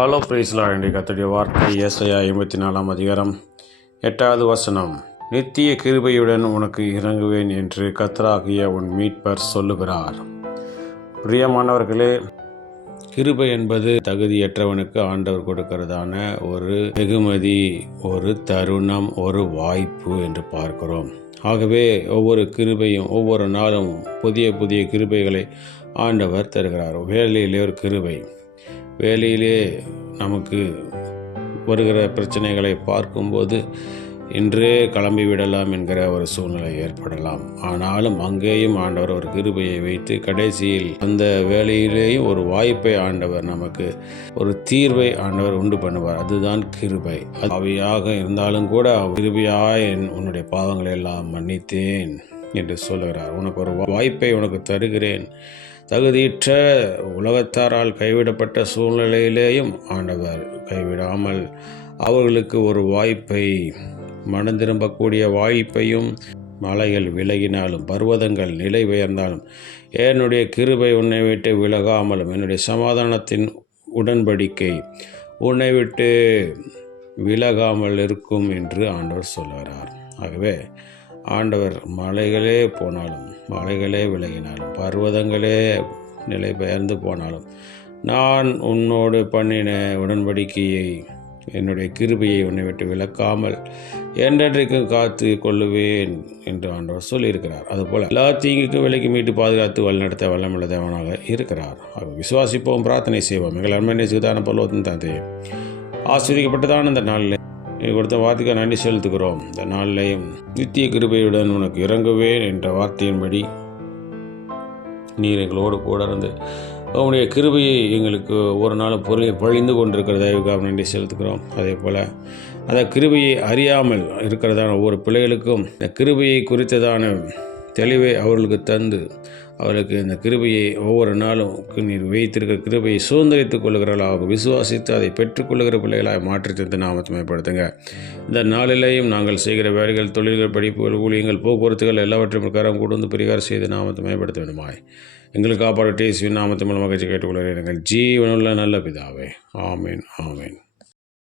Hello பிரைஸ்லா என்ற கத்துடைய வார்த்தை ஏசையா ஐம்பத்தி நாலாம் அதிகாரம் எட்டாவது வசனம். நித்திய கிருபையுடன் உனக்கு இறங்குவேன் என்று கத்தராகிய உன் மீட்பர் சொல்லுகிறார். பிரியமானவர்களே கிருபை என்பது தகுதியற்றவனுக்கு ஆண்டவர் கொடுக்கிறதான ஒரு வெகுமதி ஒரு தருணம் ஒரு வாய்ப்பு என்று பார்க்கிறோம். ஆகவே ஒவ்வொரு கிருபையும் ஒவ்வொரு நாளும் புதிய புதிய கிருபைகளை ஆண்டவர் தருகிறார். வேலையிலே ஒரு கிருபை. வேலையிலே நமக்கு வருகிற பிரச்சனைகளை பார்க்கும்போது இன்றே கிளம்பி விடலாம் என்கிற ஒரு சூழ்நிலை ஏற்படலாம். ஆனாலும் அங்கேயும் ஆண்டவர் ஒரு கிருபையை வைத்து கடைசியில் அந்த வேலையிலேயும் ஒரு வாய்ப்பை ஆண்டவர் நமக்கு ஒரு தீர்வை ஆண்டவர் உண்டு பண்ணுவார். அதுதான் கிருபை. அவையாக இருந்தாலும் கூட கிருபையாய் என் உன்னுடைய பாவங்களை எல்லாம் மன்னித்தேன். என்று சொல்லுகிறார். உனக்கு ஒரு வாய்ப்பை உனக்கு தருகிறேன். தகுதியற்ற உலகத்தாரால் கைவிடப்பட்ட சூழ்நிலையிலேயும் ஆண்டவர் கைவிடாமல் அவர்களுக்கு ஒரு வாய்ப்பை மனம் திரும்பக்கூடிய வாய்ப்பையும் மலைகள் விலகினாலும் பர்வதங்கள் நிலை உயர்ந்தாலும் என்னுடைய கிருபை உன்னை விட்டு விலகாமலும் என்னுடைய சமாதானத்தின் உடன்படிக்கை உன்னை விட்டு விலகாமல் இருக்கும் என்று ஆண்டவர் சொல்கிறார் ஆகவே ஆண்டவர் மலைகளே போனாலும் மலைகளே விலகினாலும் பர்வதங்களே நிலை பெயர்ந்து போனாலும் நான் உன்னோடு பண்ணின உடன்படிக்கையை என்னுடைய கிருபையை உன்னை விட்டு விளக்காமல் என்றென்றைக்கும் காத்து கொள்ளுவேன் என்று ஆண்டவர் சொல்லியிருக்கிறார். அதுபோல் எல்லா தீங்குக்கும் விலைக்கு மீட்டு பாதுகாத்து வழிநடத்த வல்லமுள்ள தேவனாக இருக்கிறார். அவர் விசுவாசிப்போம் பிரார்த்தனை செய்வோம். எங்கள் அன்பனை நேசுதான பலவத்தின் தந்தையே ஆஸ்வதிக்கப்பட்டதான இந்த நாளில் கொடுத்த வார்த்தைக்கு நன்றி செலுத்துகிறோம். இந்த நாளிலையும் நித்திய கிருபையுடன் உனக்கு இறங்குவேன் என்ற வார்த்தையின்படி நீர் எங்களோடு கூட இருந்து உங்களுடைய கிருபையை எங்களுக்கு ஒரு நாள் பொருளை பழிந்து கொண்டிருக்கிற தயவுக்காக நன்றி செலுத்துகிறோம். அதே போல் அந்த கிருபையை அறியாமல் இருக்கிறதான ஒவ்வொரு பிள்ளைகளுக்கும் இந்த கிருபையை குறித்ததான தெளிவை அவர்களுக்கு தந்து அவளுக்கு இந்த கிருபையை ஒவ்வொரு நாளும் நீர் வைத்திருக்கிற கிருபையை சுதந்திரித்துக் கொள்ளுகிறவர்களாக விசுவாசித்து அதை பெற்றுக்கொள்ளுகிற பிள்ளைகளாக மாற்றி தந்து நாமத்தை மேம்படுத்துங்க இந்த நாளிலேயும் நாங்கள் செய்கிற வேலைகள் தொழில்கள் படிப்புகள் ஊழியங்கள் போக்குவரத்துகள் எல்லாவற்றையும் கரம் கொண்டு வந்து செய்து நாமத்தை மேம்படுத்த வேண்டுமாய். எங்களுக்கு காப்பாடு டேஸ்வின் நாமத்தை மூலமாக கேட்டுக்கொள்கிறேன். எங்கள் ஜீவனுள்ள நல்ல பிதாவே. ஆமீன் ஆமீன்.